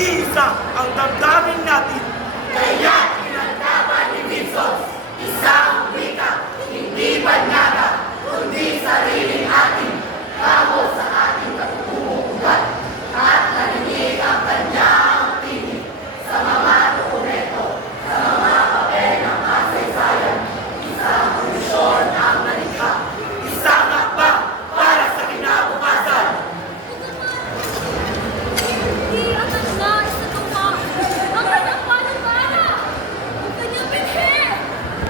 Iisa ang damdamin natin. Kaya pinaglaban ni Vinson, isang wika, hindi banyaga, kundi sariling atin, bago sa ating katutumugan, at narinig ang kanyang tinig sa mga dokumento, sa mga papel ng kasaysayan, isang komisyon ang nalikha, isang hakbang para sa kinabukasan. Hindi ang nagdaan sa tuwa. Ang kanyang panubala. Ang kanyang binhi.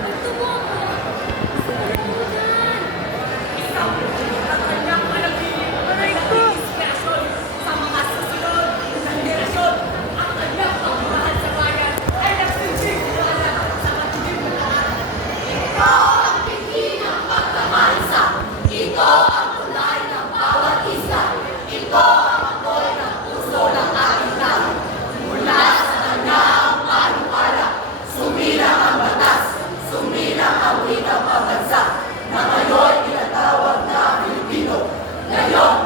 Nagtubo ko. Sinunan. Isang ang kanyang managing inspirasyon sa mga susunod na henerasyon. Ang kanyang pagmamahal sa bayan ay nagsilbing tiwala sa matilim na lahat. Ito ang binhi ng pagkamansa. Ito ang tulay ng bawat isla. Ito ang apoy ng puso ng ating lahat. Mula sa kanyang panukala, sumilang ang batas, sumilang ang wikang pambansa, na ngayon tinatawag na Pilipino. Ngayon,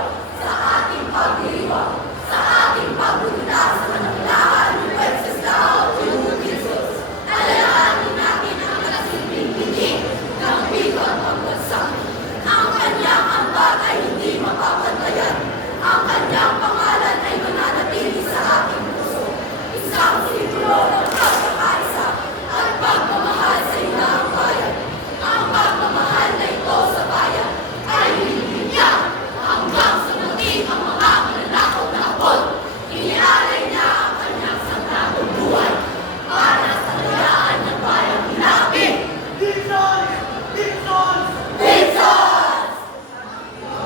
sa ating pagdiriwang, sa ating pagbunta sa kananglahan ni Wenceslao Philippines, alalahanin natin ang nagsilbing binhi ng wikang pambansa. Ang kanyang ambag ay hindi mapapantayan. Ang kanyang pangalan ay mananatili sa ating puso. Isang simbolo ng pagkakaisa at pagmamahal sa inang bayan. Ang pagmamahal na ito sa bayan ay hinihinya hanggang sa muling ang mga mananakaw na hapon. Inialay niya ang kanyang sandatong buhay para sa kalayaan ng bayang hinapin. Vinson! Vinson! Vinson!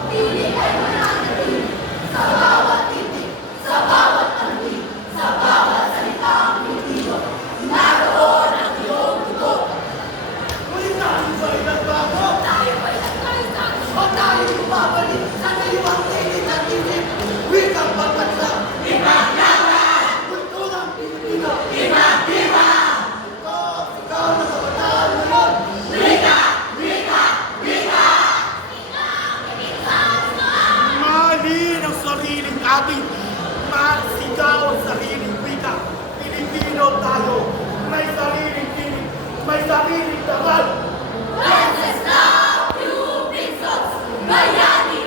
Tinig ay mananatili sa bawat titik, sa bawat anwi, sa bawat salitang Pilipino. Naroon ang iyong dugo. Ngunit tayo ba ay nagbago? Tayo ay nagkaisa o tayo bumabalik sa naiwang tinig at tinig. Wikang pagbansa! Imagnara! Kulturang Pilipino! Imagdiba! Ikaw na kabataan ngayon! Wika! Wika! Wika! Mahalin ang sariling atin. Masigaw ang sariling wika. Pilipino tayo. May sariling tinig. May sariling daman. Wenceslao Philippines! Bayani